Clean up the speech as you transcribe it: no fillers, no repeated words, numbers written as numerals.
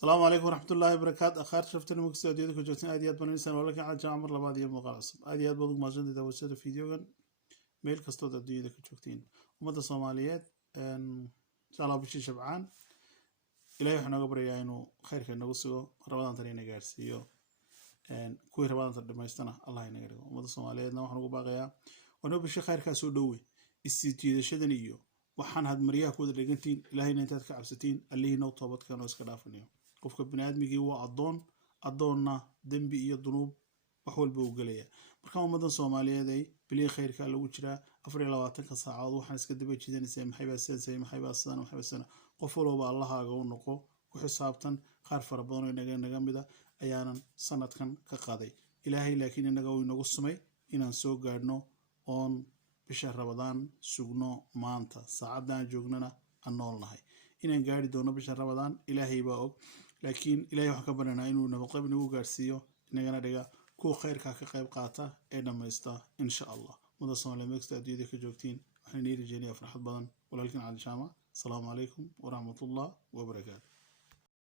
السلام عليكم ورحمة الله وبركاته. أخير شفت المكس أديودك وجوتين أديات بنيسان ولكن على جامر لبعض يوم مقاصب أديات بدو ما جند توسط فيديو كان ميل كستود أديودك وجوتين ومدى الصوماليات إن شاء الله بشي شبعان إلهي وحنا قبر إنه خير كنا قصوا رمضان ترينا جارسيو إن كوي رمضان ترد يستنا الله ينقره ومدى الصوماليات نوح باقيا ونو بشي خير كاسو دوي استجيد شدنيو وحن هاد مريا كود رجنتين إلهي ننتهي كعبستين اللي نو طابت كانوا إسكرافنيو qofka bini'aadmigii waa adoonna dembi iyo dunuub wax walba uu galaya marka ummadan Soomaaliyeed ay bilay khayrka lagu jiraa 24 saacadood waxaan iska daba jiidanaysaa maxay baa sidan qof walba Allahaaga u noqo ku xisaabtan qaar fara badan oo naga mid ah ayaanan sanadkan ka qaaday ilaahay laakiin inaga uu inagu sumay inaan soo gaadhno oon bisha Ramadaan sugno maanta saacadan joognana aan noolnahay inaan gaari doono bisha Ramadaan ilaahay baa og laakiin ilaahay waxa ka barana inuu nabad nagu gaarsiiyo inagana dhiga ku khayrka ka qayb qaata ee dhamaysta insha Allah muddo Soomaaliyeed meeqa adiyada ka joogtiin waxaan idin rajaynayaa farxad badan walaalkiin Cali Jaamac. Assalamu alaykum wa rahmatullahi wa barakatuh.